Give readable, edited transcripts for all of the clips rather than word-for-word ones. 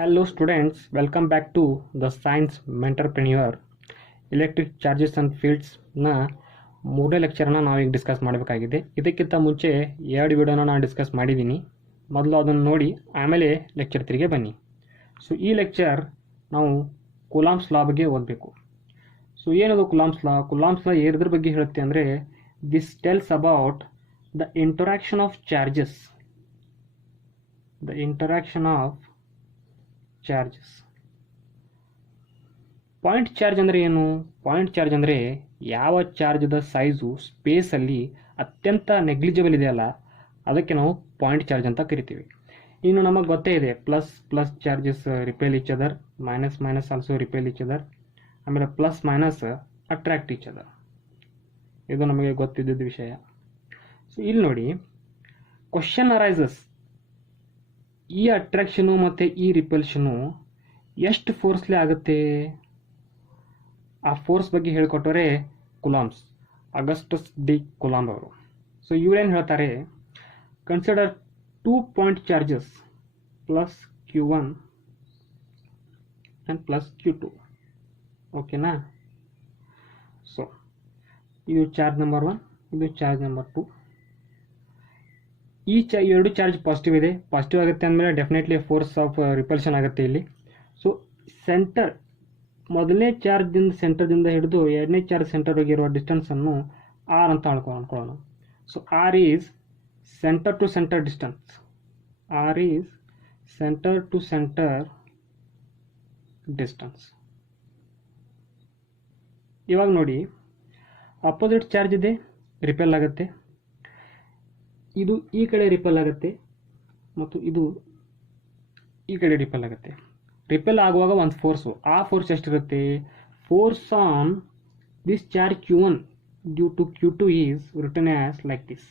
Hello students, welcome back to the Science Mentorpreneur. Electric charges and ಫೀಲ್ಡ್ಸ್ನ ಮೂರನೇ ಲೆಕ್ಚರ್ನ ನಾವೀಗ ಡಿಸ್ಕಸ್ ಮಾಡಬೇಕಾಗಿದೆ. ಇದಕ್ಕಿಂತ ಮುಂಚೆ ಎರಡು ವಿಡಿಯೋನ ನಾನು ಡಿಸ್ಕಸ್ ಮಾಡಿದ್ದೀನಿ. ಮೊದಲು ಅದನ್ನು ನೋಡಿ ಆಮೇಲೆ ಲೆಕ್ಚರ್ 3ಗೆ ಬನ್ನಿ. ಸೊ ಈ ಲೆಕ್ಚರ್ ನಾವು ಕೂಲಾಂಬ್ಸ್ ಲಾ ಬಗ್ಗೆ ಓದಬೇಕು. ಸೊ ಏನದು ಕೂಲಾಂಬ್ಸ್ ಲಾ? ಕೂಲಾಂಬ್ಸ್ ಲಾ ಎದ್ರ ಬಗ್ಗೆ ಹೇಳುತ್ತೆ ಅಂದರೆ, this tells about the interaction of charges, charges. Point charge ಅಂದರೆ ಏನು? ಪಾಯಿಂಟ್ ಚಾರ್ಜ್ ಅಂದರೆ ಯಾವ ಚಾರ್ಜದ ಸೈಜು ಸ್ಪೇಸಲ್ಲಿ ಅತ್ಯಂತ ನೆಗ್ಲಿಜಿಬಲ್ ಇದೆಯಲ್ಲ, ಅದಕ್ಕೆ ನಾವು ಪಾಯಿಂಟ್ ಚಾರ್ಜ್ ಅಂತ ಕರಿತೀವಿ. ಇನ್ನು ನಮಗೆ ಗೊತ್ತೇ ಇದೆ, plus plus charges repel each other, minus minus also repel each other, ಆಮೇಲೆ plus minus attract each other. ಇದು ನಮಗೆ ಗೊತ್ತಿದ್ದ ವಿಷಯ. ಸೊ ಇಲ್ಲಿ ನೋಡಿ, ಕ್ವಶನ್ ಅರೈಸಸ್, ಈ ಅಟ್ರಾಕ್ಷನು ಮತ್ತು ಈ ರಿಪಲ್ಷನು ಎಷ್ಟು ಫೋರ್ಸ್ಲಿ ಆಗುತ್ತೆ? ಆ ಫೋರ್ಸ್ ಬಗ್ಗೆ ಹೇಳಿಕೊಟ್ಟರೆ ಕೂಲಾಂಬ್ಸ್, ಅಗಸ್ಟಸ್ ಡಿ ಕೂಲಾಂಬ್ ಅವರು. ಸೊ ಇವರೇನು ಹೇಳ್ತಾರೆ, consider 2 point charges plus Q1 and plus Q2. ಓಕೆನಾ? ಸೊ ಇದು ಚಾರ್ಜ್ ನಂಬರ್ 1, ಇದು ಚಾರ್ಜ್ ನಂಬರ್ 2. ಈ ಎರಡು ಚಾರ್ಜ್ ಪಾಸಿಟಿವ್ ಇದೆ. ಪಾಸಿಟಿವ್ ಆಗುತ್ತೆ ಅಂದಮೇಲೆ ಡೆಫಿನೆಟ್ಲಿ ಫೋರ್ಸ್ ಆಫ್ ರಿಪಲ್ಷನ್ ಆಗುತ್ತೆ ಇಲ್ಲಿ. ಸೊ ಸೆಂಟರ್, ಮೊದಲನೇ ಚಾರ್ಜ್ದಿಂದ ಸೆಂಟರ್ದಿಂದ ಹಿಡಿದು ಎರಡನೇ ಚಾರ್ಜ್ ಸೆಂಟರ್ಗೆ ಇರುವ ಡಿಸ್ಟೆನ್ಸನ್ನು ಆರ್ ಅಂತ ಅನ್ಕೊಳ್ಳೋಣ. So R is centre to centre distance. R is centre to centre distance. ಇವಾಗ ನೋಡಿ, ಅಪೋಸಿಟ್ ಚಾರ್ಜ್ ಇದೆ, ರಿಪೆಲ್ ಆಗುತ್ತೆ. ಇದು ಈ ಕಡೆ ರಿಪೆಲ್ ಆಗುತ್ತೆ ಮತ್ತು ಇದು ಈ ಕಡೆ ರಿಪೆಲ್ ಆಗುತ್ತೆ. ರಿಪೆಲ್ ಆಗುವಾಗ ಒಂದು ಫೋರ್ಸು, ಆ ಫೋರ್ಸ್ ಎಷ್ಟಿರುತ್ತೆ? Force on this charge Q1 due to Q2 is written as like this,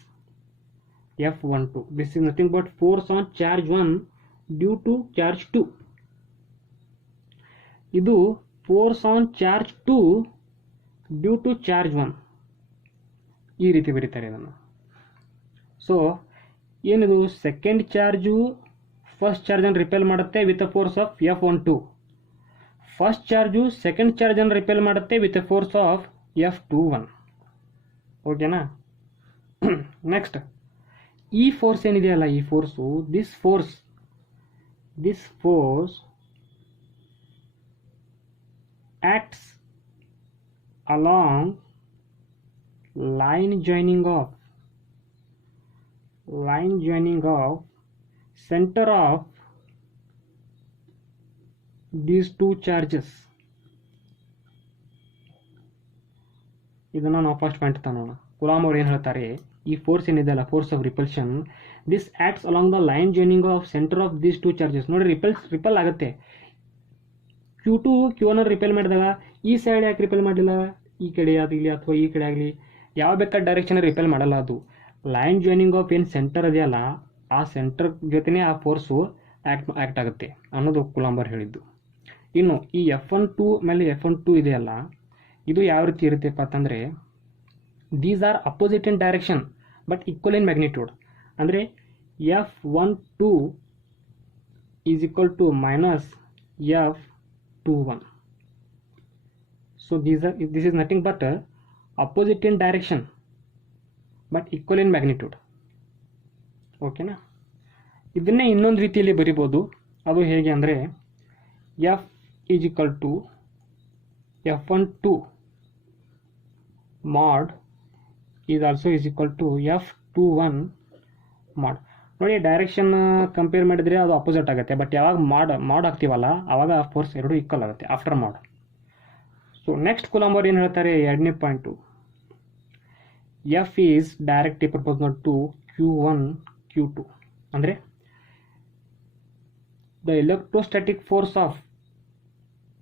F12. This is nothing but force on charge 1 due to charge 2. ಇದು force on charge 2 due to charge 1. ಈ ರೀತಿ ಬರೀತಾರೆ ಇದನ್ನು. So ಏನಿದು? Second charge first ಚಾರ್ಜನ್ನು repel ಮಾಡುತ್ತೆ with a force of F12. First charge second ಚಾರ್ಜನ್ನು repel ಮಾಡುತ್ತೆ with a force of F21. ಓಕೆನಾ? ನೆಕ್ಸ್ಟ್, ಈ ಫೋರ್ಸ್ ಏನಿದೆಯಲ್ಲ, ಈ force, this force acts along line joining of center of these two charges. ಇದನ್ನು ನಾವು ಫಸ್ಟ್ ಪಾಯಿಂಟ್ ತಗೋಣ. ಕೂಲಾಂಬ್ ಅವರು ಏನು ಹೇಳ್ತಾರೆ, ಈ ಫೋರ್ಸ್ ಏನಿದೆಯಲ್ಲ, force of repulsion, this acts along the line joining of centre of these two charges. ನೋಡಿ, ripple ಆಗುತ್ತೆ. Q2 Q1 ರಿಪೆಲ್ ಮಾಡಿದಾಗ ಈ ಸೈಡ್ ಯಾಕೆ ರಿಪೆಲ್ ಮಾಡಲಿಲ್ಲ? ಈ ಕಡೆ ಆಗಲಿ ಅಥವಾ ಈ ಕಡೆ ಆಗಲಿ, ಯಾವ ಬೇಕಾದ ಡೈರೆಕ್ಷನ್ ರಿಪೆಲ್ ಮಾಡಲ್ಲ. ಅದು ಲೈನ್ ಜಾಯ್ನಿಂಗ್ ಆಫ್ ಏನು ಸೆಂಟರ್ ಇದೆಯಲ್ಲ, ಆ ಸೆಂಟರ್ ಜೊತೆನೇ ಆ ಫೋರ್ಸು ಆ್ಯಕ್ಟ್ ಆಗುತ್ತೆ ಅನ್ನೋದು ಕೂಲಾಂಬ್ ಅವರು ಹೇಳಿದ್ದು. ಇನ್ನು ಈ F12 ಮೇಲೆ F12 ಇದೆಯಲ್ಲ, ಇದು ಯಾವ ರೀತಿ ಇರುತ್ತೆಪ್ಪ ಅಂತಂದರೆ, these are opposite in direction but equal in magnitude. ಅಂದರೆ F12 is equal to minus F21. So this is nothing but opposite in direction but equal in magnitude. ಓಕೆನಾ? ಇದನ್ನೇ ಇನ್ನೊಂದು ರೀತಿಯಲ್ಲಿ ಬರಿಬೋದು. ಅದು ಹೇಗೆ ಅಂದರೆ, F is equal to F12 mod is also is equal to F21 mod. ನೋಡಿ, direction compare ಮಾಡಿದರೆ ಅದು ಅಪೋಸಿಟ್ ಆಗುತ್ತೆ, ಬಟ್ ಯಾವಾಗ ಮಾಡ್ ಆಗ್ತೀವಲ್ಲ ಆವಾಗ ಫೋರ್ಸ್ ಎರಡು ಈಕ್ವಲ್ ಆಗುತ್ತೆ ಆಫ್ಟರ್ ಮಾಡ್. ಸೊ ನೆಕ್ಸ್ಟ್ ಕೂಲಾಂಬ್ ಅವರು ಏನು ಹೇಳ್ತಾರೆ, ಎರಡನೇ point, F is directly proportional to Q1 Q2. ಅಂದರೆ the electrostatic force of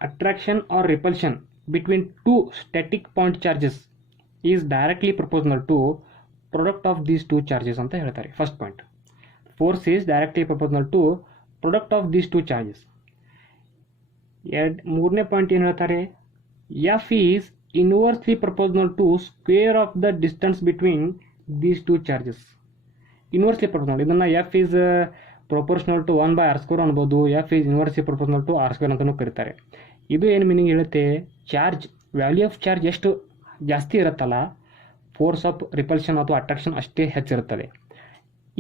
attraction or repulsion between two static point charges is directly proportional to product of these two charges ಅಂತ ಹೇಳ್ತಾರೆ. First point, force is directly proportional to product of these two charges. ಮೂರನೇ point ಏನು ಹೇಳ್ತಾರೆ, F is inversely proportional to square of the distance between these two charges. Inversely proportional. ಇದನ್ನು F is proportional to 1/r² ಅನ್ಬೋದು. F is inversely proportional to r² ಅಂತಲೂ ಕರೀತಾರೆ. ಇದು ಏನು meaning ಹೇಳುತ್ತೆ, ಚಾರ್ಜ್ ವ್ಯಾಲ್ಯೂ ಆಫ್ ಚಾರ್ಜ್ ಎಷ್ಟು ಜಾಸ್ತಿ ಇರುತ್ತಲ್ಲ, ಫೋರ್ಸ್ ಆಫ್ ರಿಪಲ್ಷನ್ ಅಥವಾ ಅಟ್ರಾಕ್ಷನ್ ಅಷ್ಟೇ ಹೆಚ್ಚಿರುತ್ತದೆ.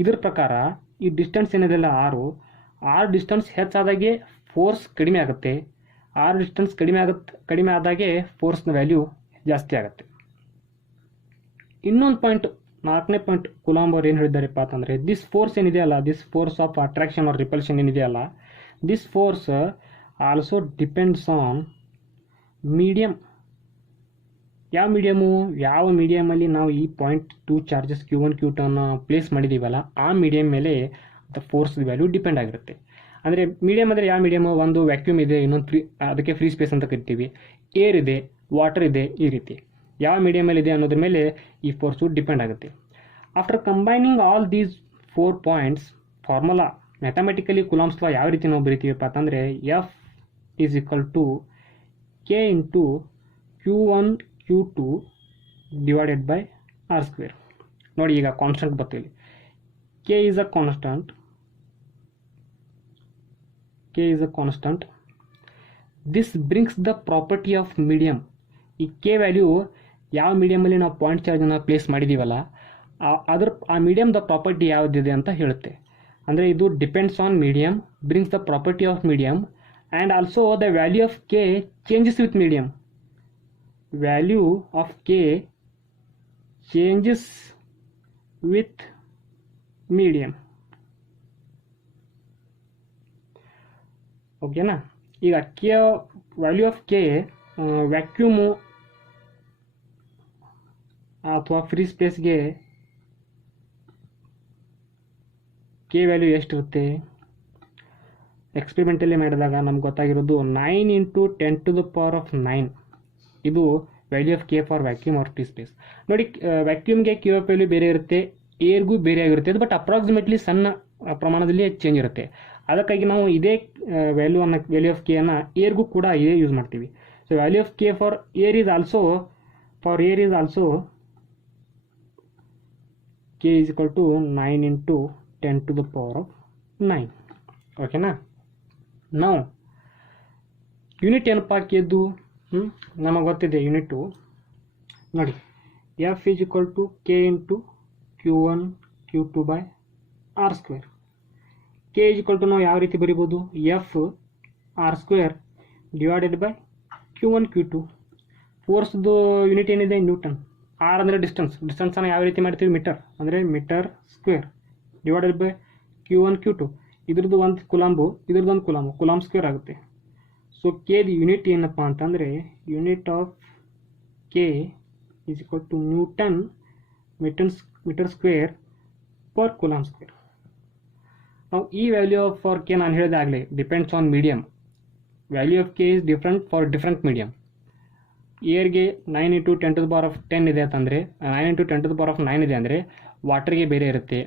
ಇದ್ರ ಪ್ರಕಾರ ಈ ಡಿಸ್ಟೆನ್ಸ್ ಏನಿದೆಲ್ಲ ಆರ್ ಡಿಸ್ಟೆನ್ಸ್ ಹೆಚ್ಚಾದಾಗೆ ಫೋರ್ಸ್ ಕಡಿಮೆ ಆಗುತ್ತೆ, ಆರ್ ಡಿಸ್ಟೆನ್ಸ್ ಕಡಿಮೆ ಆದಾಗೆ ಫೋರ್ಸ್ನ ವ್ಯಾಲ್ಯೂ ಜಾಸ್ತಿ ಆಗುತ್ತೆ. ಇನ್ನೊಂದು ಪಾಯಿಂಟ್, 4ನೇ ಪಾಯಿಂಟ್, ಕುಲಾಂಬ್ ಅವ್ರು ಏನು ಹೇಳಿದ್ದಾರಪ್ಪ ಅಂತಂದರೆ, ದಿಸ್ ಫೋರ್ಸ್ ಏನಿದೆಯಲ್ಲ, this force of attraction or repulsion ಏನಿದೆಯಲ್ಲ, this force also depends on medium. ಯಾವ ಮೀಡಿಯಮು, ಯಾವ ಮೀಡಿಯಮಲ್ಲಿ ನಾವು ಈ ಪಾಯಿಂಟ್ 2 ಚಾರ್ಜಸ್ Q1 Q2 ಅನ್ನು ಪ್ಲೇಸ್ ಮಾಡಿದ್ದೀವಲ್ಲ, ಆ ಮೀಡಿಯಮ್ ಮೇಲೆ ದ ಫೋರ್ಸ್ ವ್ಯಾಲ್ಯೂ ಡಿಪೆಂಡ್ ಆಗಿರುತ್ತೆ. ಅಂದರೆ ಮೀಡಿಯಮ್ ಅಂದರೆ ಯಾವ ಮೀಡಿಯಮು, ಒಂದು ವ್ಯಾಕ್ಯೂಮ್ ಇದೆ, ಇನ್ನೊಂದು ಅದಕ್ಕೆ ಫ್ರೀ ಸ್ಪೇಸ್ ಅಂತ ಕರಿತೀವಿ, ಏರ್ ಇದೆ, ವಾಟರ್ ಇದೆ, ಈ ರೀತಿ ಯಾವ ಮೀಡಿಯಮಲ್ಲಿ ಇದೆ ಅನ್ನೋದ್ರ ಮೇಲೆ ಈ ಫೋರ್ಸು ಡಿಪೆಂಡ್ ಆಗುತ್ತೆ. After combining all these 4 points, formula mathematically Coulomb's law ಯಾವ ರೀತಿ ನಾವು ಬರಿತೀವಪ್ಪ ಅಂತಂದರೆ, F is equal to K into Q1 Q2 divided by r². ನೋಡಿ ಈಗ ಕಾನ್ಸ್ಟೆಂಟ್ ಬರ್ತೀವಿ, K is a constant. This brings the property of medium. ಈ K value ಯಾವ ಮೀಡಿಯಮಲ್ಲಿ ನಾವು ಪಾಯಿಂಟ್ ಚಾರ್ಜನ್ನು ಪ್ಲೇಸ್ ಮಾಡಿದ್ದೀವಲ್ಲ, ಆ ಮೀಡಿಯಮ್ದ ಪ್ರಾಪರ್ಟಿ ಯಾವುದಿದೆ ಅಂತ ಹೇಳುತ್ತೆ. ಅಂದರೆ ಇದು depends on medium, brings the property of medium, and also the value of K changes with medium. Value of K changes with medium. ಓಕೆನಾ. ಈಗ ಕೆ ವ್ಯಾಲ್ಯೂ ಆಫ್ ಕೆ ವ್ಯಾಕ್ಯೂಮು ಅಥವಾ ಫ್ರೀ ಸ್ಪೇಸ್ಗೆ ಕೆ ವ್ಯಾಲ್ಯೂ ಎಷ್ಟಿರುತ್ತೆ, experimentally ಮಾಡಿದಾಗ ನಮ್ಗೆ ಗೊತ್ತಾಗಿರೋದು 9 × 10⁹ ಇದು value of K for vacuum R free space. ನೋಡಿ, ವ್ಯಾಕ್ಯೂಮ್ಗೆ Q F value ಬೇರೆ ಇರುತ್ತೆ, ಏರ್ಗೂ ಬೇರೆ ಆಗಿರುತ್ತೆ, ಬಟ್ ಅಪ್ರಾಕ್ಸಿಮೇಟ್ಲಿ ಸಣ್ಣ ಪ್ರಮಾಣದಲ್ಲಿ ಚೇಂಜ್ ಇರುತ್ತೆ. ಅದಕ್ಕಾಗಿ ನಾವು ಇದೇ ವ್ಯಾಲ್ಯೂ ಆಫ್ ಕೆ ಅನ್ನು ಏರ್ಗೂ ಕೂಡ ಇದೇ ಯೂಸ್ ಮಾಡ್ತೀವಿ. So value of K for air is also K is equal to 9 × 10⁹. ಓಕೆನಾ. ನಾವು ಯೂನಿಟ್ ಏನಪ್ಪ ಕೆದ್ದು, ನಮಗೆ ಗೊತ್ತಿದೆ ಯೂನಿಟು. ನೋಡಿ, F is equal to K into Q1 Q2 by r². K is equal to ನಾವು ಯಾವ ರೀತಿ ಬರಿಬೋದು, F r² divided by Q1 Q2. ಫೋರ್ಸ್ದು ಯೂನಿಟ್ ಏನಿದೆ ನ್ಯೂಟನ್, ಆರ್ ಅಂದರೆ ಡಿಸ್ಟೆನ್ಸನ್ನು ಯಾವ ರೀತಿ ಮಾಡ್ತೀವಿ, ಮೀಟರ್, ಅಂದರೆ ಮೀಟರ್² ಡಿವೈಡೆಡ್ ಬೈ Q1 Q2. ಇದ್ರದ್ದು ಒಂದು ಕುಲಾಂಬು, ಇದ್ರದ್ದು ಒಂದು ಕುಲಾಂಬ್² ಆಗುತ್ತೆ. ಸೊ ಕೆದು ಯೂನಿಟ್ ಏನಪ್ಪ ಅಂತಂದರೆ, unit of K is equal to newton metre per coulomb. ನಾವು ಈ ವ್ಯಾಲ್ಯೂ ಆಫ್ ಫಾರ್ ಕೆ ನಾನು ಹೇಳಿದೆ ಆಗಲೇ depends on medium. Value of K is different for different medium. ಏರ್ಗೆ 9 × 10⁻10 ಇದೆ ಅಂತಂದರೆ, 9 × 10⁹ ಇದೆ ಅಂದರೆ ವಾಟರ್ಗೆ ಬೇರೆ ಇರುತ್ತೆ.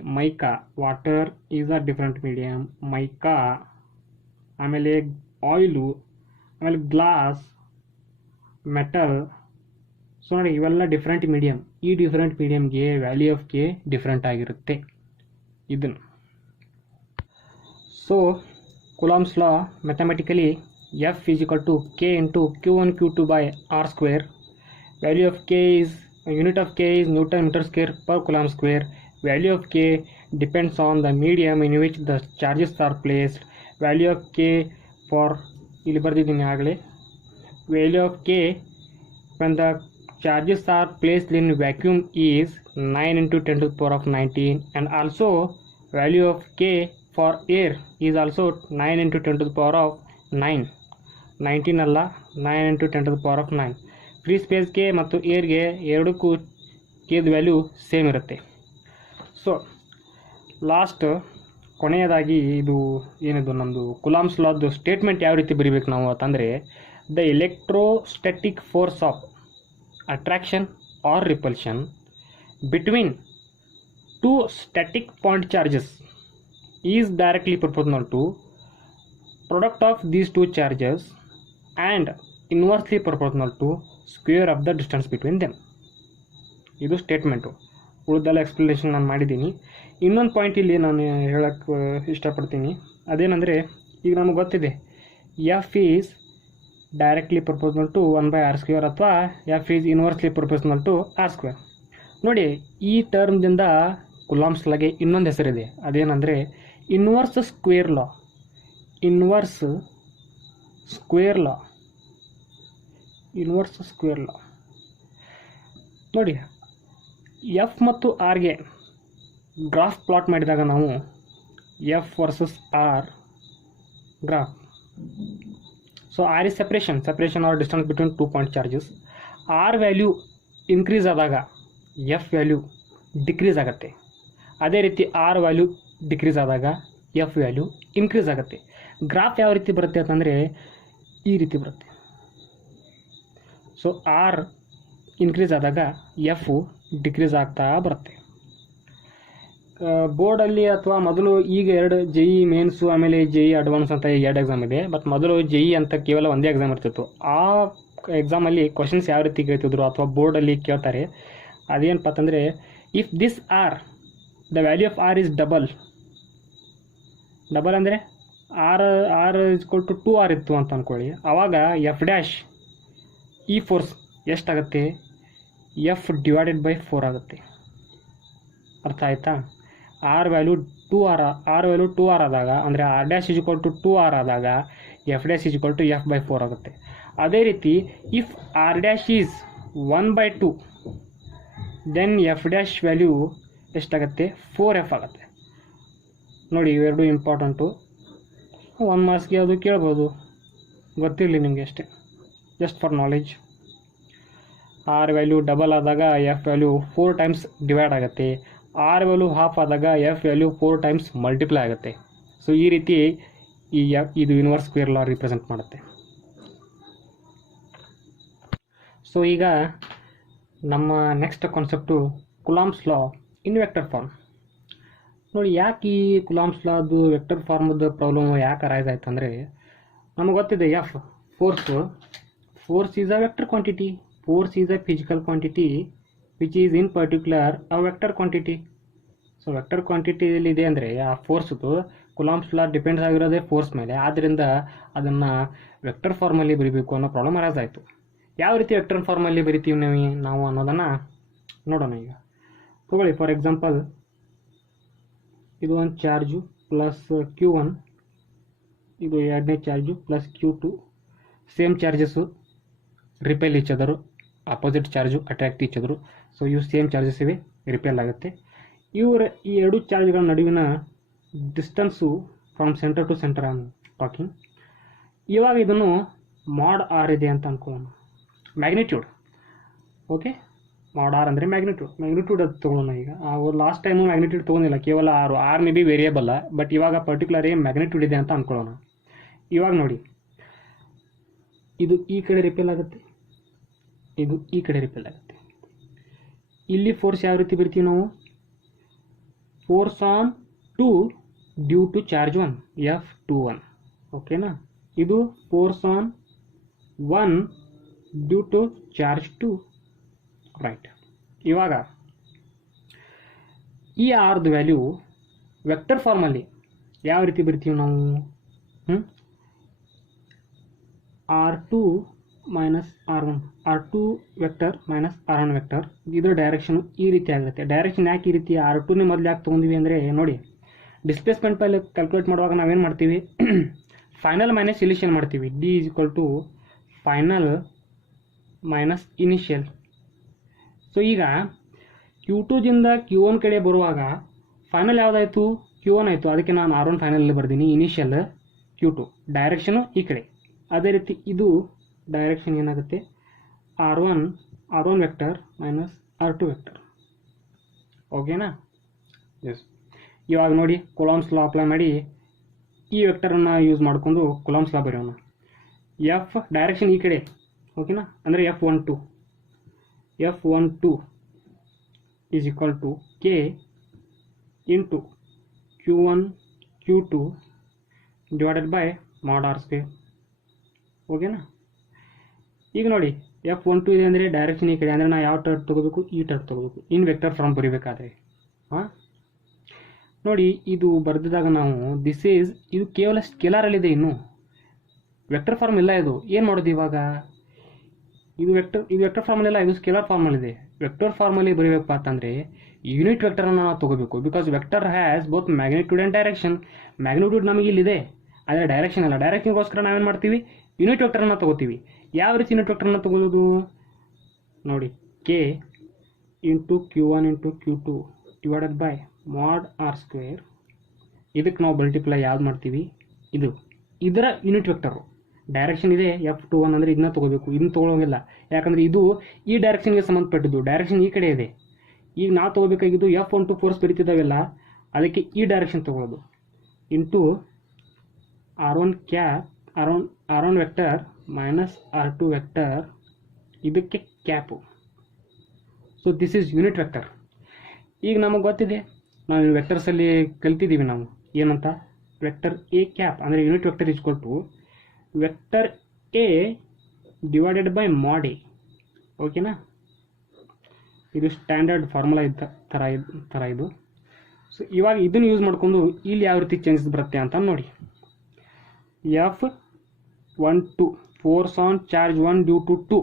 Water is a different medium, mica, ಆಮೇಲೆ ಆಯಿಲು, ಆಮೇಲೆ ಗ್ಲಾಸ್, ಮೆಟಲ್. ಸೊ ನೋಡಿ, ಇವೆಲ್ಲ ಡಿಫ್ರೆಂಟ್ ಮೀಡಿಯಮ್. ಈ ಡಿಫ್ರೆಂಟ್ ಮೀಡಿಯಮ್ಗೆ ವ್ಯಾಲ್ಯೂ ಆಫ್ ಕೆ ಡಿಫ್ರೆಂಟ್ ಆಗಿರುತ್ತೆ. ಇದನ್ನು so Coulomb's law mathematically F is equal to K into Q1 Q2 by r². Value of K is unit of K is newton metre per coulomb. Value of K depends on the medium in which the charges are placed. Value of K for, ಇಲ್ಲಿ ಬರೆದಿದ್ದೀನಿ ಆಗಲೇ, value of K when the charges are placed in vacuum is 9 × 10⁻19, and also value of k for air is also 9 × 10⁻9. 19 ಅಲ್ಲ, 9 × 10⁻9. Free ಸ್ಪೇಸ್ಗೆ ಮತ್ತು ಏರ್ಗೆ ಎರಡಕ್ಕೂ ಕೆದ value same ಇರುತ್ತೆ. So last ಕೊನೆಯದಾಗಿ ಇದು ಏನಿದು ನಮ್ಮದು ಕುಲಾಂಬ್ಸ್ ಲಾದ್ದು ಸ್ಟೇಟ್ಮೆಂಟ್ ಯಾವ ರೀತಿ ಬರೀಬೇಕು ನಾವು ಅಂತಂದರೆ, the electrostatic force of attraction or repulsion between two static point charges is directly proportional to product of these two charges and inversely proportional to square of the distance between them. ಇದು statement. ಉಳಿದೆಲ್ಲ explanation ನಾನು ಮಾಡಿದ್ದೀನಿ. ಇನ್ನೊಂದು point ಇಲ್ಲಿ ನಾನು ಹೇಳಕ್ಕೆ ಇಷ್ಟಪಡ್ತೀನಿ. ಅದೇನೆಂದರೆ, ಈಗ ನಮಗೆ ಗೊತ್ತಿದೆ F is directly proportional to 1/r² ಅಥವಾ F is inversely proportional to r². ನೋಡಿ, ಈ ಟರ್ಮ್ದಿಂದ ಕುಲಾಂಬ್ಸ್ ಲಾಗೆ ಇನ್ನೊಂದು ಹೆಸರಿದೆ. ಅದೇನೆಂದರೆ inverse square law. Inverse square law. Inverse square law ನೋಡಿ, ಎಫ್ ಮತ್ತು ಆರ್ಗೆ ಗ್ರಾಫ್ ಪ್ಲಾಟ್ ಮಾಡಿದಾಗ ನಾವು F versus R graph. So R is separation or distance between 2 point charges. R value increase ಆದಾಗ ಎಫ್ ವ್ಯಾಲ್ಯೂ ಡಿಕ್ರೀಸ್ ಆಗುತ್ತೆ. ಅದೇ ರೀತಿ R value decrease ಆದಾಗ ಎಫ್ ವ್ಯಾಲ್ಯೂ ಇನ್ಕ್ರೀಸ್ ಆಗುತ್ತೆ. ಗ್ರಾಫ್ ಯಾವ ರೀತಿ ಬರುತ್ತೆ ಅಂತಂದರೆ ಈ ರೀತಿ ಬರುತ್ತೆ. ಸೊ ಆರ್ ಇನ್ಕ್ರೀಸ್ ಆದಾಗ ಎಫ್ ಡಿಕ್ರೀಸ್ ಆಗ್ತಾ ಬರುತ್ತೆ. ಬೋರ್ಡಲ್ಲಿ ಅಥವಾ ಮೊದಲು ಈಗ 2 JEE ಮೇನ್ಸು ಆಮೇಲೆ JEE ಅಡ್ವಾನ್ಸ್ ಅಂತ 2 ಎಕ್ಸಾಮ್ ಇದೆ. ಬಟ್ ಮೊದಲು JEE ಅಂತ ಕೇವಲ ಒಂದೇ ಎಕ್ಸಾಮ್ ಇರ್ತಿತ್ತು. ಆ ಎಕ್ಸಾಮಲ್ಲಿ ಕ್ವಶನ್ಸ್ ಯಾವ ರೀತಿ ಕೇಳ್ತಿದ್ರು ಅಥವಾ ಬೋರ್ಡಲ್ಲಿ ಕೇಳ್ತಾರೆ, ಅದೇನಪ್ಪ ಅಂತಂದರೆ, if this are the value of R is double ಅಂದರೆ ಆರ್ ಇಸ್ಕೊಲ್ ಟು 2r ಇತ್ತು ಅಂತ ಅಂದ್ಕೊಳ್ಳಿ. ಆವಾಗ ಎಫ್ ಡ್ಯಾಶ್ ಈ ಫೋರ್ಸ್ ಎಷ್ಟಾಗುತ್ತೆ? ಎಫ್ ಡಿವೈಡೆಡ್ ಬೈ 4 ಆಗುತ್ತೆ. ಅರ್ಥ ಆಯ್ತಾ? ಆರ್ ವ್ಯಾಲ್ಯೂ 2r ಆದಾಗ ಅಂದರೆ are dash is equal to 2r ಆದಾಗ F dash is equal to F by 4 ಆಗುತ್ತೆ. ಅದೇ ರೀತಿ if R dash is 1/2 then F dash value ಎಷ್ಟಾಗುತ್ತೆ? 4f ಆಗುತ್ತೆ. ನೋಡಿ, ಇವೆರಡು ಇಂಪಾರ್ಟೆಂಟು. 1 ಮಾರ್ಕ್ಸ್ಗೆ ಅದು ಕೇಳ್ಬೋದು, ಗೊತ್ತಿರಲಿ ನಿಮಗೆ ಅಷ್ಟೇ, just for knowledge. R value double ಆದಾಗ ಎಫ್ ವ್ಯಾಲ್ಯೂ 4 ಟೈಮ್ಸ್ ಡಿವೈಡ್ ಆಗುತ್ತೆ. ಆರ್ ವ್ಯಾಲ್ಯೂ ಹಾಫ್ ಆದಾಗ ಎಫ್ ವ್ಯಾಲ್ಯೂ 4 ಟೈಮ್ಸ್ ಮಲ್ಟಿಪ್ಲೈ ಆಗುತ್ತೆ. ಸೊ ಈ ರೀತಿ ಇದು ಯೂನಿವರ್ಸ್ ಸ್ಕ್ವೇರ್ ಲಾ ರಿಪ್ರೆಸೆಂಟ್ ಮಾಡುತ್ತೆ. ಸೊ ಈಗ ನಮ್ಮ next concept Coulomb's law in vector form. ನೋಡಿ, ಯಾಕೆ ಈ ಕುಲಾಂಬ್ಸ್ ಲಾದು ವೆಕ್ಟರ್ ಫಾರ್ಮದ ಪ್ರಾಬ್ಲಮ್ ಯಾಕೆ ಅರೈಸ್ ಆಯ್ತು ಅಂದರೆ, ನಮಗೆ ಗೊತ್ತಿದೆ F force is a vector quantity. Force is a physical quantity which is in particular a vector quantity. So vector quantity ಇದೆ ಅಂದರೆ ಆ ಫೋರ್ಸ್ದು ಕುಲಾಂಬ್ಸ್ ಲಾ ಡಿಪೆಂಡ್ಸ್ ಆಗಿರೋದೇ ಫೋರ್ಸ್ ಮೇಲೆ. ಆದ್ದರಿಂದ ಅದನ್ನು ವೆಕ್ಟರ್ ಫಾರ್ಮಲ್ಲಿ ಬರೀಬೇಕು ಅನ್ನೋ ಪ್ರಾಬ್ಲಮ್ ಅರೈಸ್ ಆಯಿತು. ಯಾವ ರೀತಿ ವೆಕ್ಟರ್ ಫಾರ್ಮಲ್ಲಿ ಬರಿತೀವಿ ನಾವು ಅನ್ನೋದನ್ನು ನೋಡೋಣ. ಈಗ ತಗೊಳ್ಳಿ, ಫಾರ್ ಎಕ್ಸಾಂಪಲ್, ಇದು ಒಂದು ಚಾರ್ಜು ಪ್ಲಸ್ Q1, ಇದು ಎರಡನೇ charge plus Q2. Same charges repel each other, opposite charge attract each other. So ಇವು ಸೇಮ್ ಚಾರ್ಜಸ್ ಇವೆ, ರಿಪೆಲ್ ಆಗುತ್ತೆ. ಈ ಎರಡು ಚಾರ್ಜ್ಗಳ ನಡುವಿನ distance from centre to centre on talking. ಇವಾಗ ಇದನ್ನು ಮಾಡ್ ಆರ್ ಇದೆ ಅಂತ ಅನ್ಕೊಳ್ಳೋಣ. ಮ್ಯಾಗ್ನಿಟ್ಯೂಡ್, ಓಕೆ, ಮಾಡ್ ಆರ್ ಅಂದರೆ ಮ್ಯಾಗ್ನಿಟ್ಯೂಡ್ ಅದು ತೊಗೊಳ್ಳೋಣ. ಈಗ ಲಾಸ್ಟ್ ಟೈಮು ಮ್ಯಾಗ್ನಿಟ್ಯೂಡ್ ತೊಗೊಂಡಿಲ್ಲ, ಕೇವಲ R may be variable, but ಇವಾಗ ಪರ್ಟಿಕ್ಯುಲರ್ ಮ್ಯಾಗ್ನಿಟ್ಯೂಡ್ ಇದೆ ಅಂತ ಅಂದ್ಕೊಳ್ಳೋಣ. ಇವಾಗ ನೋಡಿ, ಇದು ಈ ಕಡೆ ರಿಪೆಲ್ ಆಗುತ್ತೆ, ಇದು ಈ ಕಡೆ ರಿಪೆಲ್ ಆಗುತ್ತೆ. ಇಲ್ಲಿ ಫೋರ್ಸ್ ಯಾವ ರೀತಿ ಬರ್ತೀವಿ ನಾವು? Force on 2 due to charge 1 F21, ಓಕೆನಾ. ಇದು force on 1 due to charge 2, right. ಇವಾಗ ಈ ಆರ್ದು ವ್ಯಾಲ್ಯೂ ವೆಕ್ಟರ್ ಫಾರ್ಮಲ್ಲಿ ಯಾವ ರೀತಿ ಬರ್ತೀವಿ ನಾವು? R2 minus R2 vector minus R1 vector. ಇದರ ಡೈರೆಕ್ಷನ್ ಈ ರೀತಿ ಆಗುತ್ತೆ. ಡೈರೆಕ್ಷನ್ ಯಾಕೆ ಈ ರೀತಿ R2ನೇ ಮೊದಲು ಯಾಕೆ ತೊಗೊಂಡಿವಿ ಅಂದರೆ, ನೋಡಿ, ಡಿಸ್ಪ್ಲೇಸ್ಮೆಂಟ್ ಪೈಲೆ ಕ್ಯಾಲ್ಕುಲೇಟ್ ಮಾಡುವಾಗ ನಾವೇನು ಮಾಡ್ತೀವಿ? ಫೈನಲ್ ಮೈನಸ್ ಇನಿಷಿಯಲ್ ಮಾಡ್ತೀವಿ. D = final minus initial. So ಈಗ Q2ದಿಂದ Q1 ಕಡೆ ಬರುವಾಗ ಫೈನಲ್ ಯಾವುದಾಯಿತು? Q1 ಆಯಿತು. ಅದಕ್ಕೆ ನಾನು R1 ಫೈನಲಲ್ಲಿ ಬರ್ತೀನಿ, ಇನಿಷಿಯಲ್ Q2. ಡೈರೆಕ್ಷನು ಈ ಕಡೆ. ಅದೇ ರೀತಿ ಇದು ಡೈರೆಕ್ಷನ್ ಏನಾಗುತ್ತೆ? R1 vector minus R2 vector, ಓಕೆನಾ? ಎಸ್. ಇವಾಗ ನೋಡಿ, ಕುಲಾಂಬ್ಸ್ ಲಾ ಅಪ್ಲೈ ಮಾಡಿ ಈ ವೆಕ್ಟರನ್ನು ಯೂಸ್ ಮಾಡಿಕೊಂಡು ಕುಲಾಂಬ್ಸ್ ಲಾ ಬರೆಯೋಣ. ಎಫ್ ಡೈರೆಕ್ಷನ್ ಈ ಕಡೆ, ಓಕೆನಾ, ಅಂದರೆ F12 is equal to K into Q1 Q2 divided by mod R², ಓಕೆನಾ. ಈಗ ನೋಡಿ, F12 ಇದೆ ಅಂದರೆ ಡೈರೆಕ್ಷನ್ ಈ ಕಡೆ, ಅಂದರೆ ನಾವು ಯಾವ ಟರ್ಮ್ ತೊಗೋಬೇಕು, ಈ ಟರ್ಮ್ ತೊಗೋಬೇಕು ಇನ್ ವೆಕ್ಟರ್ ಫಾರ್ಮ್ ಬರೀಬೇಕಾದ್ರೆ. ಹಾಂ ನೋಡಿ, ಇದು ಬರೆದಿದಾಗ ನಾವು ಇದು ಕೇವಲ ಸ್ಕೇಲಾರಲ್ಲಿದೆ, ಇನ್ನು ವೆಕ್ಟರ್ ಫಾರ್ಮ್ ಇಲ್ಲ. ಇದು ಏನು ಮಾಡೋದು ಇವಾಗ, ಇದು ವೆಕ್ಟರ್ ಫಾರ್ಮಲ್ಲಿಲ್ಲ, ಇದು ಸ್ಕೇಲಾರ್ ಫಾರ್ಮಲ್ಲಿದೆ. ವೆಕ್ಟರ್ ಫಾರ್ಮಲ್ಲಿ ಬರೀಬೇಕಪ್ಪ ಅಂತಂದರೆ ಯೂನಿಟ್ ವೆಕ್ಟರನ್ನು ನಾವು ತೊಗೋಬೇಕು. Because vector has both magnitude and direction. Magnitude ನಮಗೆ ಇಲ್ಲಿದೆ, ಆದರೆ ಡೈರೆಕ್ಷನ್ ಅಲ್ಲ. ಡೈರೆಕ್ಷನ್ಗೋಸ್ಕರ ನಾವೇನು ಮಾಡ್ತೀವಿ, ಯೂನಿಟ್ ವೆಕ್ಟರನ್ನು ತೊಗೋತೀವಿ. ಯಾವ ರೀತಿ ಯೂನಿಟ್ ವೆಕ್ಟರನ್ನು ತೊಗೊಳ್ಳೋದು ನೋಡಿ, K into Q1 into Q2 divided by mod r². ಇದಕ್ಕೆ ನಾವು ಮಲ್ಟಿಪ್ಲೈ ಯಾವ್ದು ಮಾಡ್ತೀವಿ, ಇದರ ಯೂನಿಟ್ ವೆಕ್ಟರು. ಡೈರೆಕ್ಷನ್ ಇದೆ F21 ಅಂದರೆ ಇದನ್ನ ತೊಗೋಬೇಕು, ಇದನ್ನ ತೊಗೊಳೋಂಗಿಲ್ಲ. ಯಾಕಂದರೆ ಇದು ಈ ಡೈರೆಕ್ಷನ್ಗೆ ಸಂಬಂಧಪಟ್ಟಿದ್ದು, ಡೈರೆಕ್ಷನ್ ಈ ಕಡೆ ಇದೆ. ಈಗ ನಾವು ತೊಗೋಬೇಕಾಗಿದ್ದು F12 ಫೋರ್ಸ್ ಬರೀತಿದ್ದಾವೆಲ್ಲ, ಅದಕ್ಕೆ ಈ ಡೈರೆಕ್ಷನ್ ತೊಗೊಳ್ಳೋದು. Into R1 vector minus R2 vector, ಇದಕ್ಕೆ cap. So this is unit vector. ಈಗ ನಮಗೆ ಗೊತ್ತಿದೆ, ನಾವು ವೆಕ್ಟರ್ಸಲ್ಲಿ ಕಲ್ತಿದ್ದೀವಿ ನಾವು ಏನಂತ, ವೆಕ್ಟರ್ ಎ ಕ್ಯಾಪ್ ಅಂದರೆ unit vector equal to vector A divided by mod A. ಓಕೆನಾ, ಇದು ಸ್ಟ್ಯಾಂಡರ್ಡ್ ಫಾರ್ಮುಲಾ ಥರ ಇದು. ಸೊ ಇವಾಗ ಇದನ್ನು ಯೂಸ್ ಮಾಡಿಕೊಂಡು ಇಲ್ಲಿ ಯಾವ ರೀತಿ ಚೇಂಜಸ್ ಬರುತ್ತೆ ಅಂತ ನೋಡಿ. F12 force on charge 1 due to 2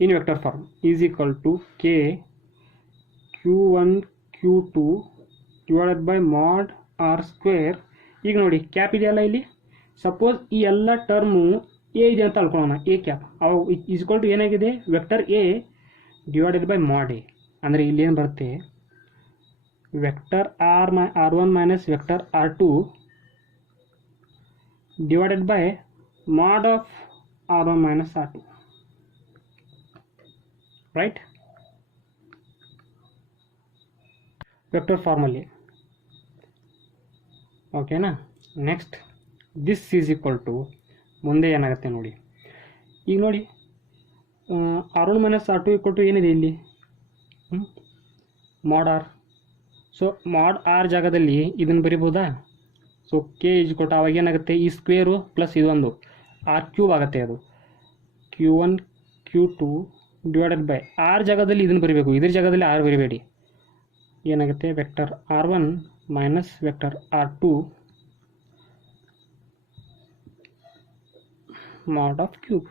in vector form is equal to K Q1 Q2 divided by mod r². ಈಗ ನೋಡಿ ಕ್ಯಾಪ್ ಇದೆಯಲ್ಲ ಇಲ್ಲಿ, ಸಪೋಸ್ ಈ ಎಲ್ಲ ಟರ್ಮು ಎ ಇದೆ ಅಂತ ಅನ್ಕೊಳ್ಳೋಣ, ಎ ಕ್ಯಾಪ್ ಅವು ಈಸ್ ಈಕ್ವಲ್ ಟು ಏನಾಗಿದೆ, vector A divided by mod A. ಅಂದರೆ ಇಲ್ಲಿ ಏನು ಬರುತ್ತೆ, vector R1 minus vector R2 divided by mod of R1 minus R2, right? Vector ಫಾರ್ಮಲ್ಲಿ. ಓಕೆನಾ, next this is equal to, ಮುಂದೆ ಏನಾಗುತ್ತೆ ನೋಡಿ. ಈಗ ನೋಡಿ R1 minus R2 equal to ಏನಿದೆ ಇಲ್ಲಿ, mod R. So mod R ಜಾಗದಲ್ಲಿ ಇದನ್ನು ಬರಿಬೋದಾ. So K is equal to, ಅವಾಗ ಏನಾಗುತ್ತೆ, ಈ ಸ್ಕ್ವೇರು ಪ್ಲಸ್ ಇದೊಂದು R³ ಆಗುತ್ತೆ. ಅದು Q1 Q2 divided by R ಜಾಗದಲ್ಲಿ ಇದನ್ನು ಬರೀಬೇಕು, ಇದ್ರ ಜಾಗದಲ್ಲಿ R ಬರಿಬೇಡಿ. ಏನಾಗುತ್ತೆ, vector R1 minus vector R2 mod of cube.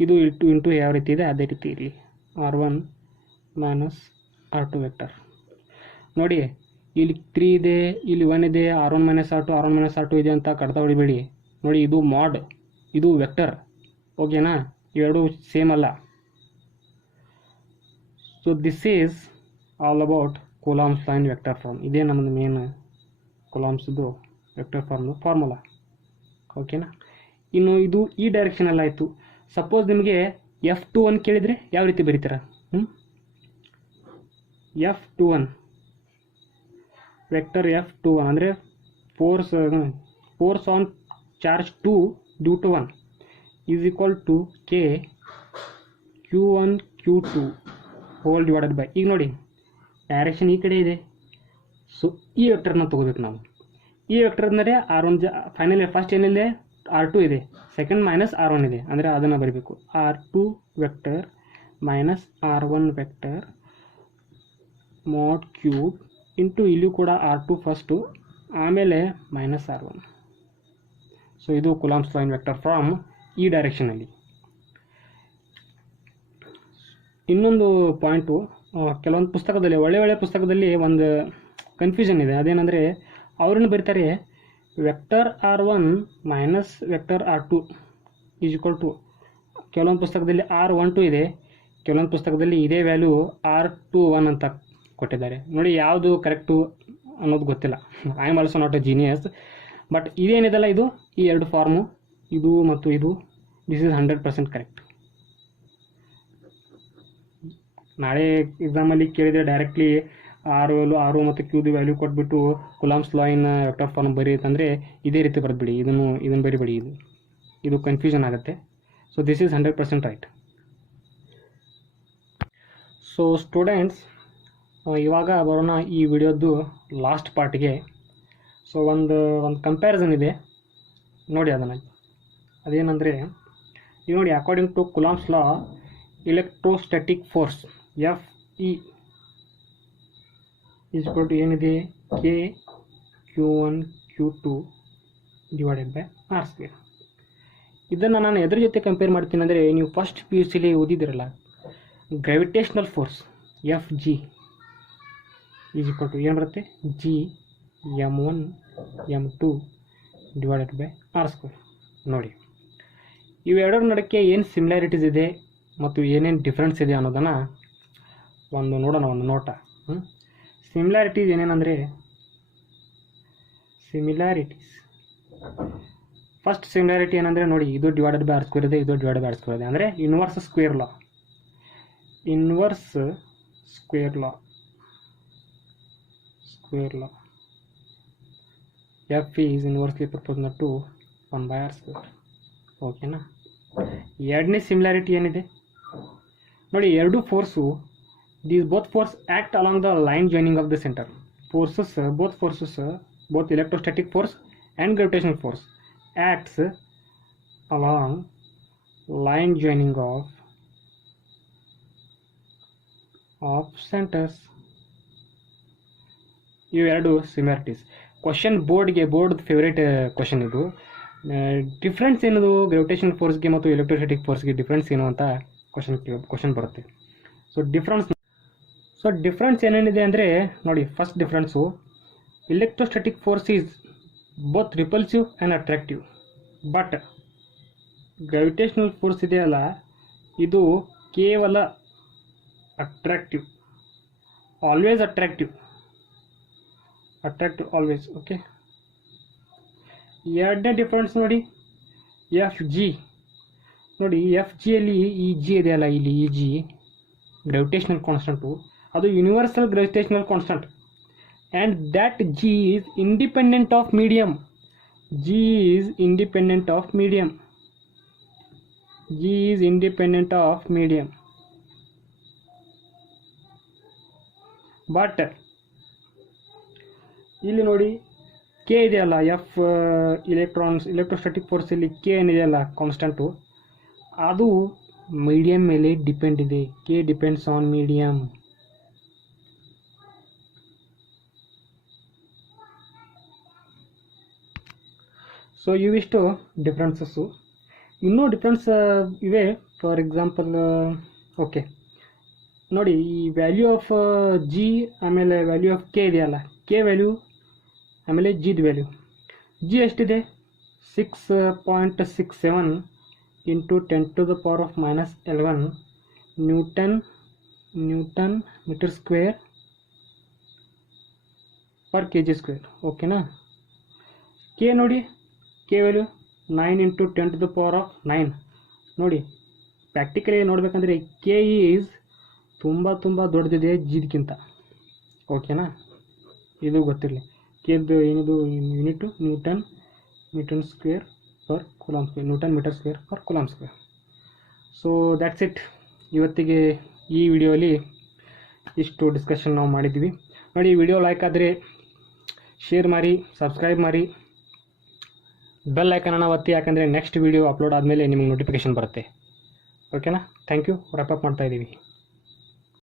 ಇದು ಇಂಟು ಯಾವ ರೀತಿ ಇದೆ ಅದೇ ರೀತಿ ಇರಲಿ, R1 ಮೈನಸ್ R2 ವೆಕ್ಟರ್. ನೋಡಿ ಇಲ್ಲಿ 3 ಇದೆ, ಇಲ್ಲಿ 1 ಇದೆ, R1 ಮೈನಸ್ R2 ಇದೆ ಅಂತ ಕಡ್ತಾ ಹೊಡಿಬೇಡಿ. ನೋಡಿ ಇದು ಮಾಡ್, ಇದು ವೆಕ್ಟರ್. ಓಕೆನಾ, ಇವೆರಡು ಸೇಮ್ ಅಲ್ಲ. So this is all about Coulomb's law in vector form. ಇದೇ ನಮ್ಮದು ಮೇನ್ ಕೂಲಾಂಬ್ಸ್ದು ವೆಕ್ಟರ್ ಫಾರ್ಮುಲಾ. ಓಕೆನಾ, ಇನ್ನು ಇದು ಈ ಡೈರೆಕ್ಷನಲ್ಲಿ ಆಯಿತು. ಸಪೋಸ್ ನಿಮಗೆ F21 ಕೇಳಿದರೆ ಯಾವ ರೀತಿ ಬರೀತೀರ, F21 ವೆಕ್ಟರ್ F21 ಅಂದರೆ force on charge 2 due to 1 is equal to K Q1 Q2 whole divided by. ಈಗ ನೋಡಿ ಡೈರೆಕ್ಷನ್ ಈ ಕಡೆ ಇದೆ, ಸೊ ಈ ವೆಕ್ಟರ್ನ ತೊಗೋಬೇಕು ನಾವು. ಈ ವೆಕ್ಟರ್ ಅಂದರೆ R1 ಫೈನಲ್ ಫಸ್ಟ್ ಏನಿದೆ R2 ಇದೆ, ಸೆಕೆಂಡ್ ಮೈನಸ್ R1 ಇದೆ, ಅಂದರೆ ಅದನ್ನು ಬರೀಬೇಕು. R2 vector minus R1 vector mod cube into ಇಲ್ಲೂ ಕೂಡ R2 ಫಸ್ಟು, ಆಮೇಲೆ ಮೈನಸ್ R1. ಸೊ ಇದು ಕೂಲಾಂಬ್ಸ್ ಲಾ ಇನ್ ವೆಕ್ಟರ್ ಫ್ರಾಮ್ ಈ ಡೈರೆಕ್ಷನಲ್ಲಿ. ಇನ್ನೊಂದು ಪಾಯಿಂಟು, ಕೆಲವೊಂದು ಪುಸ್ತಕದಲ್ಲಿ, ಒಳ್ಳೆ ಪುಸ್ತಕದಲ್ಲಿ ಒಂದು ಕನ್ಫ್ಯೂಷನ್ ಇದೆ. ಅದೇನೆಂದರೆ ಅವ್ರನ್ನ ಬರೀತಾರೆ vector R1 minus vector R2 is equal to, ಕೆಲವೊಂದು ಪುಸ್ತಕದಲ್ಲಿ R12 ಇದೆ, ಕೆಲವೊಂದು ಪುಸ್ತಕದಲ್ಲಿ ಇದೇ ವ್ಯಾಲ್ಯೂ R21 ಅಂತ ಕೊಟ್ಟಿದ್ದಾರೆ. ನೋಡಿ ಯಾವುದು ಕರೆಕ್ಟು ಅನ್ನೋದು ಗೊತ್ತಿಲ್ಲ. I am also not a genius, but ಇದೇನಿದೆಲ್ಲ ಇದು ಈ ಎರಡು ಫಾರ್ಮು, ಇದು ಮತ್ತು ಇದು, ದಿಸ್ ಈಸ್ 100% ಕರೆಕ್ಟ್. ನಾಳೆ ಎಕ್ಸಾಮಲ್ಲಿ ಕೇಳಿದರೆ ಡೈರೆಕ್ಟ್ಲಿ ಆರು ಮತ್ತು ಕ್ಯೂದು ವ್ಯಾಲ್ಯೂ ಕೊಟ್ಬಿಟ್ಟು ಕೂಲಾಂಬ್ಸ್ ಲಾ ಇನ್ ವೆಕ್ಟರ್ ಫಾರ್ಮ್ ಬರೀ ಅಂತಂದರೆ ಇದೇ ರೀತಿ ಬರೆದ್ಬಿಡಿ, ಇದನ್ನು ಬರಿಬೇಡಿ, ಇದು ಕನ್ಫ್ಯೂಷನ್ ಆಗುತ್ತೆ. So this is 100% right. So students, ಇವಾಗ ಬರೋಣ ಈ ವಿಡಿಯೋದ್ದು ಲಾಸ್ಟ್ ಪಾರ್ಟ್ಗೆ. ಸೊ ಒಂದು ಕಂಪ್ಯಾರಿಸನ್ ಇದೆ ನೋಡಿ, ಅದನ್ನು ಅದೇನೆಂದರೆ ಈಗ ನೋಡಿ, according to Coulomb's law electrostatic force F E is equal to ಏನಿದೆ, K Q1 Q2 divided by R square. ಇದನ್ನು ನಾನು ಎದ್ರ ಜೊತೆ ಕಂಪೇರ್ ಮಾಡ್ತೀನಿ ಅಂದರೆ, ನೀವು ಫಸ್ಟ್ ಪಿ ಯು ಸಿಲಿ ಓದಿದಿರಲ್ಲ, gravitational force F G is equal to ಏನು ಬರುತ್ತೆ, G M1 M2 divided by R square. ನೋಡಿ, ಇವೆರಡರ ನಡುವೆ ಏನು ಸಿಮಿಲಾರಿಟೀಸ್ ಇದೆ ಮತ್ತು ಏನೇನು ಡಿಫ್ರೆನ್ಸ್ ಇದೆ ಅನ್ನೋದನ್ನು ನೋಡೋಣ, ಒಂದು ನೋಟ. ಸಿಮಿಲಾರಿಟೀಸ್ ಏನೇನಂದರೆ, ಫಸ್ಟ್ ಸಿಮಿಲಾರಿಟಿ ಏನಂದರೆ ನೋಡಿ, ಇದು ಡಿವೈಡೆಡ್ ಬೈ ಆರ್ ಸ್ಕ್ವೇರ್ ಇದೆ, ಇದು ಡಿವೈಡೆಡ್ ಬೈ ಆರ್ ಸ್ಕ್ವೇರ್ ಇದೆ, ಅಂದರೆ inverse square law. F is inversely proportional to 1 by R square. ಓಕೆನಾ. ಎರಡನೇ ಸಿಮಿಲಾರಿಟಿ ಏನಿದೆ ನೋಡಿ, ಎರಡು force, these both force act along the line joining of the center. both electrostatic force and gravitational force acts along line joining of centers. ಇವೆರಡು similarities. Question board favourite question ಇದು. Difference ಏನದು gravitational ಫೋರ್ಸ್ಗೆ ಮತ್ತು electrostatic ಫೋರ್ಸ್ಗೆ difference ಏನು ಅಂತ question ಬರುತ್ತೆ. So difference ಏನೇನಿದೆ ಅಂದರೆ ನೋಡಿ, first difference, electrostatic force is both repulsive and attractive, but gravitational force ಇದೆಯಲ್ಲ, ಇದು ಕೇವಲ attractive, always attractive always. Okay. ಎರಡನೇ ಡಿಫರೆನ್ಸ್ ನೋಡಿ, ಎಫ್ ಜಿ. ನೋಡಿ, ಎಫ್ ಜಿಯಲ್ಲಿ ಈ ಜಿ ಇದೆಯಲ್ಲ, ಇಲ್ಲಿ ಈ ಜಿ ಗ್ರಾವಿಟೇಷನಲ್ ಕಾನ್ಸ್ಟಂಟು, ಅದು universal gravitational constant. And that G is independent of medium. But ಇಲ್ಲಿ ನೋಡಿ, ಕೆ ಇದೆಯಲ್ಲ, ಎಫ್ ಎಲೆಕ್ಟ್ರೋಸ್ಟ್ಯಾಟಿಕ್ ಫೋರ್ಸಲ್ಲಿ ಕೆ ಏನಿದೆಯಲ್ಲ ಕಾನ್ಸ್ಟಂಟು, ಅದು ಮೀಡಿಯಮ್ ಮೇಲೆ ಡಿಪೆಂಡ್ ಇದೆ. K depends on medium. So ಇವಿಷ್ಟು ಡಿಫ್ರೆನ್ಸಸ್ಸು. ಇನ್ನೂ ಡಿಫ್ರೆನ್ಸ್ ಇವೆ. ಫಾರ್ ಎಕ್ಸಾಂಪಲ್, ಓಕೆ ನೋಡಿ, ಈ ವ್ಯಾಲ್ಯೂ ಆಫ್ ಜಿ ಆಮೇಲೆ ವ್ಯಾಲ್ಯೂ ಆಫ್ ಕೆ ಇದೆಯಲ್ಲ, ಕೆ ವ್ಯಾಲ್ಯೂ ಆಮೇಲೆ ಜಿದ ವ್ಯಾಲ್ಯೂ. ಜಿ ಎಷ್ಟಿದೆ, 6.67 into 10⁻⁻11 newton metre square per kg². ಓಕೆನಾ. ಕೆ ನೋಡಿ, ಕೆ ವ್ಯಾಲ್ಯೂ 9 ಇಂಟು 10⁻9. ನೋಡಿ, ಪ್ರಾಕ್ಟಿಕಲಿ ನೋಡಬೇಕಂದ್ರೆ ಕೆ ಈಸ್ ತುಂಬ ದೊಡ್ಡದಿದೆ ಜಿದ್ಕಿಂತ. ಓಕೆನಾ. ಇದು ಗೊತ್ತಿರಲಿ. ಕೆದು ಏನಿದು unit newton metre square per coulomb square, newton metre square per coulomb square. So that's it. ಇವತ್ತಿಗೆ ಈ ವಿಡಿಯೋಲಿ ಇಷ್ಟು ಡಿಸ್ಕಷನ್ ನಾವು ಮಾಡಿದ್ವಿ. ನೋಡಿ, ವಿಡಿಯೋ ಲೈಕ್ ಆದರೆ ಶೇರ್ ಮಾಡಿ, ಸಬ್ಸ್ಕ್ರೈಬ್ ಮಾಡಿ, ಬೆಲ್ ಐಕನನ್ನು ಒತ್ತಿ, ಯಾಕಂದರೆ ನೆಕ್ಸ್ಟ್ ವಿಡಿಯೋ ಅಪ್ಲೋಡ್ ಆದಮೇಲೆ ನಿಮಗೆ ನೋಟಿಫಿಕೇಶನ್ ಬರುತ್ತೆ. ಓಕೆನಾ. Thank you. ರ್ಯಾಪ್ ಅಪ್ ಮಾಡ್ತಾ ಇದ್ದೀವಿ.